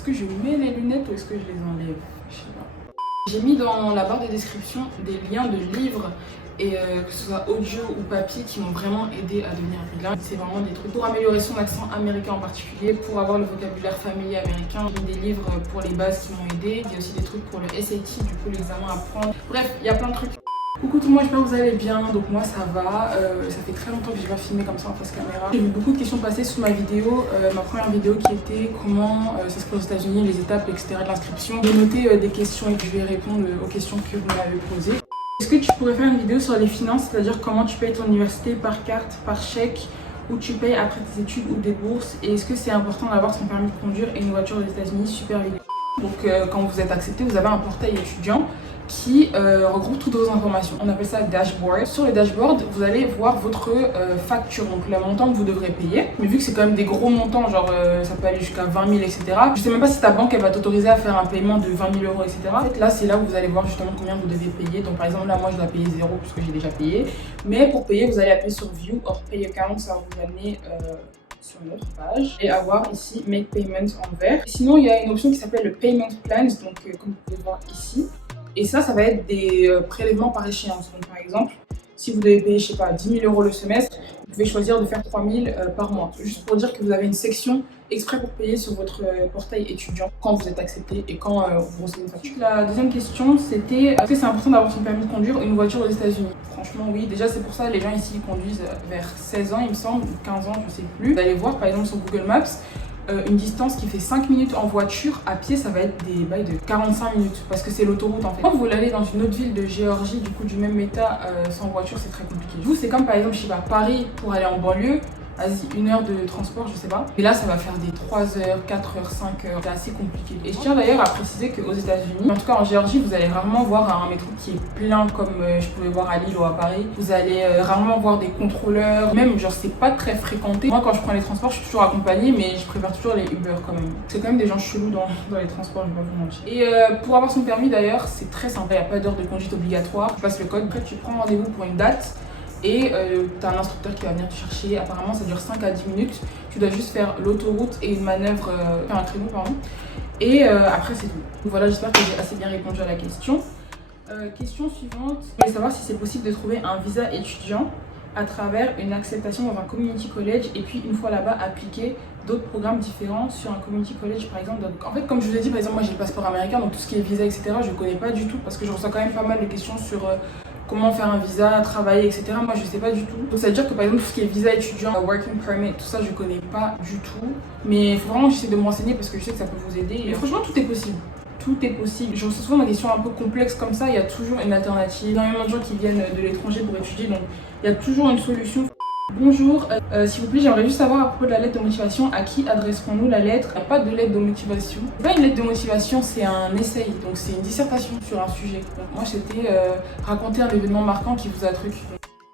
Est-ce que je mets les lunettes ou est-ce que je les enlève? Je sais pas. J'ai mis dans la barre de description des liens de livres et que ce soit audio ou papier qui m'ont vraiment aidé à devenir bilingue. C'est vraiment des trucs pour améliorer son accent américain en particulier, pour avoir le vocabulaire familier américain. J'ai des livres pour les bases qui m'ont aidé. Il y a aussi des trucs pour le SAT, du coup l'examen à prendre. Bref, il y a plein de trucs. Coucou tout le monde, j'espère que vous allez bien. Donc moi ça va, ça fait très longtemps que j'ai pas filmé comme ça en face caméra. J'ai vu beaucoup de questions passer sous ma vidéo, ma première vidéo qui était comment ça se passe aux États-Unis, les étapes, etc. de l'inscription. J'ai noté des questions et que je vais répondre aux questions que vous m'avez posées. Est-ce que tu pourrais faire une vidéo sur les finances, c'est-à-dire comment tu payes ton université par carte, par chèque, ou tu payes après tes études ou des bourses, et est-ce que c'est important d'avoir son permis de conduire et une voiture aux États-Unis? Super vidéo. Donc quand vous êtes accepté, vous avez un portail étudiant qui regroupe toutes vos informations. On appelle ça dashboard. Sur le dashboard, vous allez voir votre facture, donc le montant que vous devrez payer. Mais vu que c'est quand même des gros montants, genre ça peut aller jusqu'à 20 000, etc. Je sais même pas si ta banque elle va t'autoriser à faire un paiement de 20 000 euros, etc. En fait, là, c'est là où vous allez voir justement combien vous devez payer. Donc par exemple, là, moi, je dois payer 0 puisque j'ai déjà payé. Mais pour payer, vous allez appuyer sur View or Pay Account, ça va vous amener sur notre page et avoir ici Make Payment en vert. Sinon, il y a une option qui s'appelle le Payment Plans, donc comme vous pouvez voir ici. Et ça va être des prélèvements par échéance. Donc par exemple, si vous devez payer, je sais pas, 10 000 euros le semestre, vous pouvez choisir de faire 3 000 par mois. Juste pour dire que vous avez une section exprès pour payer sur votre portail étudiant quand vous êtes accepté et quand vous recevez une facture. La deuxième question, c'était est-ce que c'est important d'avoir son permis de conduire ou une voiture aux États-Unis? Franchement, oui. Déjà, c'est pour ça les gens ici conduisent vers 16 ans, il me semble, ou 15 ans, je sais plus. Vous allez voir, par exemple, sur Google Maps, une distance qui fait 5 minutes en voiture, à pied ça va être des bails de 45 minutes parce que c'est l'autoroute en fait. Quand vous voulez aller dans une autre ville de Géorgie, du coup du même état, sans voiture c'est très compliqué. Du coup c'est comme par exemple, je sais pas, Paris pour aller en banlieue, vas-y, 1 heure de transport, je sais pas. Et là, ça va faire des 3 heures, 4 heures, 5 heures. C'est assez compliqué. Et je tiens d'ailleurs à préciser qu'aux États-Unis, en tout cas en Géorgie, vous allez rarement voir un métro qui est plein comme je pouvais voir à Lille ou à Paris. Vous allez rarement voir des contrôleurs. Même, genre, c'est pas très fréquenté. Moi, quand je prends les transports, je suis toujours accompagnée, mais je préfère toujours les Uber quand même. C'est quand même des gens chelous dans les transports, je vais pas vous mentir. Et pour avoir son permis d'ailleurs, c'est très simple. Il n'y a pas d'heure de conduite obligatoire. Tu passes le code, après tu prends rendez-vous pour une date. Et tu as un instructeur qui va venir te chercher. Apparemment, ça dure 5 à 10 minutes. Tu dois juste faire l'autoroute et une manœuvre, faire un créneau, pardon. Et après, c'est tout. Donc voilà, j'espère que j'ai assez bien répondu à la question. Question suivante. Je voulais savoir si c'est possible de trouver un visa étudiant à travers une acceptation dans un community college et puis une fois là-bas appliquer d'autres programmes différents sur un community college par exemple. Donc, en fait, comme je vous ai dit, par exemple, moi j'ai le passeport américain, donc tout ce qui est visa, etc., je connais pas du tout parce que je reçois quand même pas mal de questions sur comment faire un visa, travailler, etc. Moi, je sais pas du tout. Donc, ça veut dire que par exemple, tout ce qui est visa étudiant, working permit, tout ça, je connais pas du tout. Mais il faut vraiment que j'essaie de me renseigner parce que je sais que ça peut vous aider. Et franchement, tout est possible. Tout est possible. Je reçois souvent des questions un peu complexes comme ça, il y a toujours une alternative. Il y a énormément de gens qui viennent de l'étranger pour étudier, donc il y a toujours une solution. Bonjour, s'il vous plaît, j'aimerais juste savoir à propos de la lettre de motivation, à qui adresserons-nous la lettre? Il n'y a pas de lettre de motivation. C'est pas une lettre de motivation, c'est un essai, donc c'est une dissertation sur un sujet. Donc moi, c'était raconter un événement marquant qui vous a truc.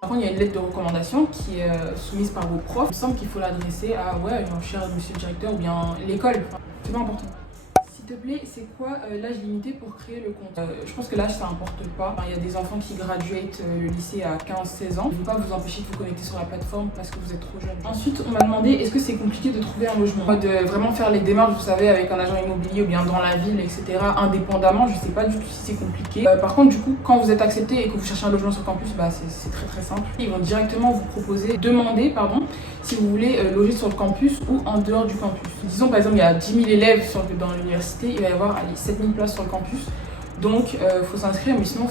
Par contre, il y a une lettre de recommandation qui est soumise par vos profs. Il me semble qu'il faut l'adresser à un cher monsieur le directeur ou bien l'école. Enfin, c'est pas important. S'il te plaît, c'est quoi l'âge limité pour créer le compte? Je pense que l'âge ça importe pas. Il y a des enfants qui graduent le lycée à 15-16 ans. Je ne veux pas vous empêcher de vous connecter sur la plateforme parce que vous êtes trop jeune. Ensuite, on m'a demandé est-ce que c'est compliqué de trouver un logement? De vraiment faire les démarches, vous savez, avec un agent immobilier ou bien dans la ville, etc. indépendamment, je sais pas du tout si c'est compliqué. Par contre, du coup, quand vous êtes accepté et que vous cherchez un logement sur campus, bah, c'est très très simple. Ils vont directement vous proposer, demander, pardon, si vous voulez loger sur le campus ou en dehors du campus. Disons par exemple, il y a 10 000 élèves dans l'université. Il va y avoir 7000 places sur le campus, donc faut s'inscrire, mais sinon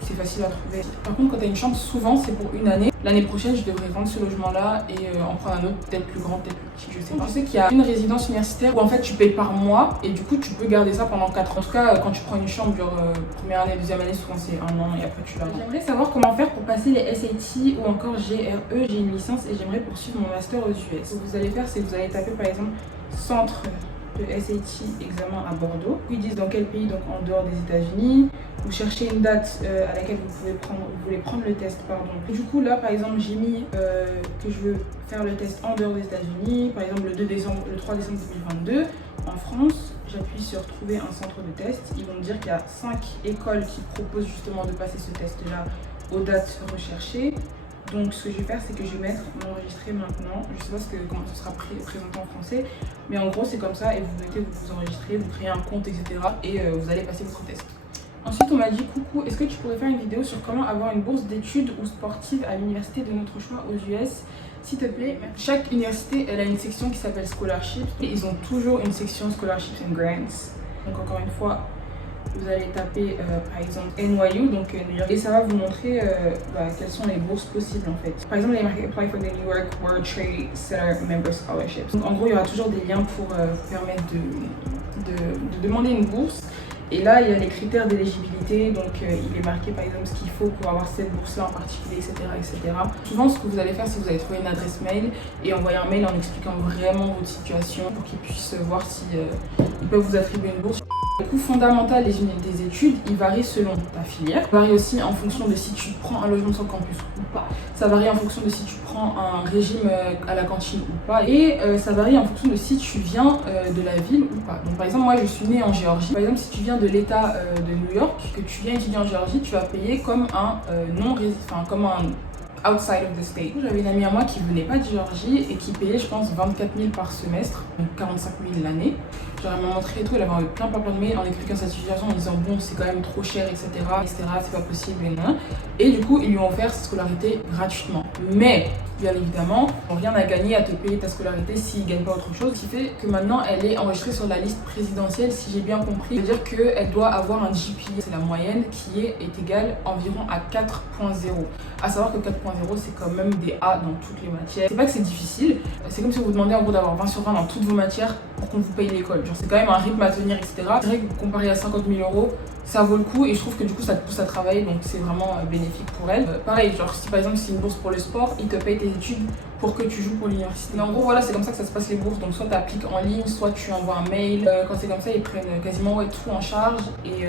c'est facile à trouver. Par contre, quand tu as une chambre, souvent c'est pour une année. L'année prochaine, je devrais vendre ce logement-là et en prendre un autre, peut-être plus grand, peut-être plus petit, je sais pas. Je sais qu'il y a une résidence universitaire où en fait tu payes par mois et du coup tu peux garder ça pendant 4 ans. En tout cas, quand tu prends une chambre, genre première année, deuxième année, souvent c'est 1 an et après tu la vends. J'aimerais savoir comment faire pour passer les SAT ou encore GRE. J'ai une licence et j'aimerais poursuivre mon master aux US. Ce que vous allez faire, c'est que vous allez taper par exemple centre de SAT examen à Bordeaux. Ils disent dans quel pays, donc en dehors des États-Unis. Vous cherchez une date à laquelle vous voulez prendre le test, pardon. Du coup là par exemple j'ai mis que je veux faire le test en dehors des États-Unis, par exemple le 3 décembre 2022 en France. J'appuie sur trouver un centre de test. Ils vont me dire qu'il y a 5 écoles qui proposent justement de passer ce test là aux dates recherchées. Donc ce que je vais faire, c'est que je vais mettre m'enregistrer maintenant. Je sais pas comment ça sera présenté en français, mais en gros c'est comme ça et vous mettez, vous enregistrez, vous créez un compte, etc. Et vous allez passer votre test. Ensuite on m'a dit coucou, est-ce que tu pourrais faire une vidéo sur comment avoir une bourse d'études ou sportive à l'université de notre choix aux US, s'il te plaît. Chaque université elle a une section qui s'appelle Scholarship et ils ont toujours une section Scholarships and Grants. Donc encore une fois, vous allez taper par exemple NYU, donc New York, et ça va vous montrer quelles sont les bourses possibles en fait. Par exemple, il y a marqué Apply for the New York World Trade Center Member Scholarships. Donc en gros, il y aura toujours des liens pour vous permettre de demander une bourse. Et là, il y a les critères d'éligibilité, donc il est marqué par exemple ce qu'il faut pour avoir cette bourse-là en particulier, etc., etc. Souvent, ce que vous allez faire, c'est que vous allez trouver une adresse mail et envoyer un mail en expliquant vraiment votre situation pour qu'ils puissent voir si ils peuvent vous attribuer une bourse. Le coût fondamental des études, il varie selon ta filière. Il varie aussi en fonction de si tu prends un logement sur campus ou pas. Ça varie en fonction de si tu prends un régime à la cantine ou pas. Et ça varie en fonction de si tu viens de la ville ou pas. Donc par exemple, moi je suis née en Géorgie. Par exemple, si tu viens de l'état de New York, que tu viens étudier en Géorgie, tu vas payer comme un comme un outside of the state. J'avais une amie à moi qui venait pas de Géorgie et qui payait, je pense, 24 000 par semestre, donc 45 000 l'année. Genre, elle m'a montré et tout, elle avait plein de mails en expliquant sa situation, en disant bon, c'est quand même trop cher, etc., c'est pas possible, et du coup, ils lui ont offert sa scolarité gratuitement. Mais, bien évidemment, ils n'ont rien à gagner à te payer ta scolarité s'ils ne gagnent pas autre chose, ce qui fait que maintenant, elle est enregistrée sur la liste présidentielle, si j'ai bien compris. C'est-à-dire qu'elle doit avoir un GPA, c'est la moyenne, qui est égale environ à 4.0. À savoir que 4.0, c'est quand même des A dans toutes les matières. C'est pas que c'est difficile, c'est comme si vous demandez en gros d'avoir 20 sur 20 dans toutes vos matières pour qu'on vous paye l'école. Genre, c'est quand même un rythme à tenir, etc. C'est vrai que comparé à 50 000 €, ça vaut le coup et je trouve que du coup ça te pousse à travailler, donc c'est vraiment bénéfique pour elle. Pareil, genre si par exemple c'est une bourse pour le sport, ils te payent tes études pour que tu joues pour l'université. Mais en gros voilà, c'est comme ça que ça se passe les bourses, donc soit tu appliques en ligne, soit tu envoies un mail. Quand c'est comme ça, ils prennent quasiment tout en charge et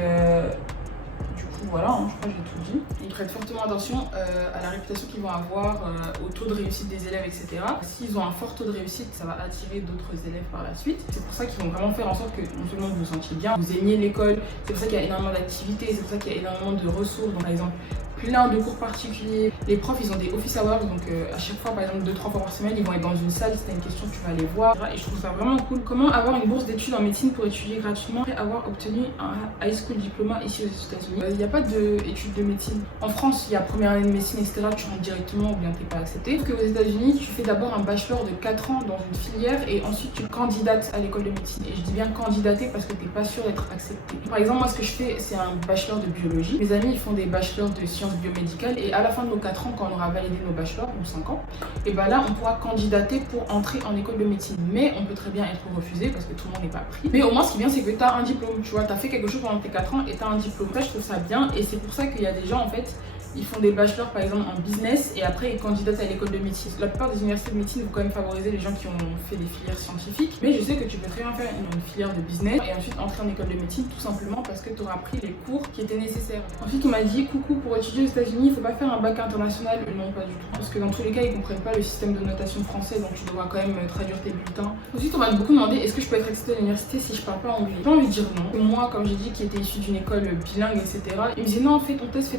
voilà, je crois que j'ai tout dit. Ils prêtent fortement attention à la réputation qu'ils vont avoir, au taux de réussite des élèves, etc. S'ils ont un fort taux de réussite, ça va attirer d'autres élèves par la suite. C'est pour ça qu'ils vont vraiment faire en sorte que non seulement vous vous sentiez bien, vous aimiez l'école, c'est pour ça qu'il y a énormément d'activités, c'est pour ça qu'il y a énormément de ressources. Donc par exemple, plein de cours particuliers. Les profs, ils ont des office hours, donc à chaque fois, par exemple 2-3 fois par semaine, ils vont être dans une salle. Si tu as une question, tu vas aller voir. Et je trouve ça vraiment cool. Comment avoir une bourse d'études en médecine pour étudier gratuitement après avoir obtenu un high school diploma ici aux États-Unis? Il n'y a pas d'études de médecine. En France, il y a première année de médecine, etc. Tu rentres directement ou bien tu n'es pas accepté. Sauf qu'aux États-Unis, tu fais d'abord un bachelor de 4 ans dans une filière et ensuite tu candidates à l'école de médecine. Et je dis bien candidater parce que tu n'es pas sûr d'être accepté. Par exemple, moi, ce que je fais, c'est un bachelor de biologie. Mes amis, ils font des bachelors de sciences biomédicales et à la fin de nos 4 ans, quand on aura validé nos bachelors, ou 5 ans, et ben là, on pourra candidater pour entrer en école de médecine. Mais on peut très bien être refusé parce que tout le monde n'est pas pris. Mais au moins, ce qui est bien, c'est que tu as un diplôme. Tu vois, tu as fait quelque chose pendant tes 4 ans et tu as un diplôme. Ça, je trouve ça bien et c'est pour ça qu'il y a des gens, en fait, ils font des bachelors par exemple en business et après ils candidatent à l'école de médecine. La plupart des universités de médecine vont quand même favoriser les gens qui ont fait des filières scientifiques. Mais je sais que tu peux très bien faire une filière de business et ensuite entrer en école de médecine tout simplement parce que tu auras pris les cours qui étaient nécessaires. Ensuite on m'a dit coucou, pour étudier aux États-Unis il faut pas faire un bac international. Non, pas du tout. Parce que dans tous les cas ils comprennent pas le système de notation français, donc tu devras quand même traduire tes bulletins. Ensuite on m'a beaucoup demandé est-ce que je peux être acceptée à l'université si je parle pas anglais. J'ai envie de dire non. Moi comme j'ai dit qui était issue d'une école bilingue etc. Ils me disaient non fais ton test,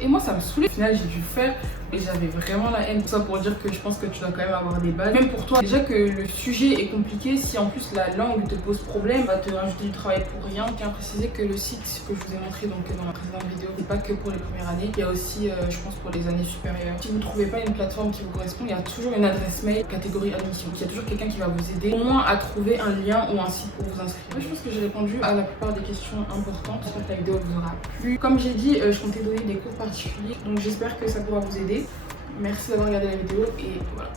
et moi ça me saoulait. Au final j'ai dû le faire et j'avais vraiment la haine. Tout ça pour dire que je pense que tu dois quand même avoir des bases. Même pour toi, déjà que le sujet est compliqué, si en plus la langue te pose problème, va te rajouter du travail pour rien. Je tiens à préciser que le site que je vous ai montré donc dans la précédente vidéo, c'est pas que pour les premières années, il y a aussi je pense pour les années supérieures. Si vous trouvez pas une plateforme qui vous correspond, il y a toujours une adresse mail catégorie admission. Il y a toujours quelqu'un qui va vous aider au moins à trouver un lien ou un site pour vous inscrire. Je pense que j'ai répondu à la plupart des questions importantes. J'espère que la vidéo vous aura plu. Comme j'ai dit, je comptais donner des cours particuliers, donc j'espère que ça pourra vous aider. Merci d'avoir regardé la vidéo et voilà.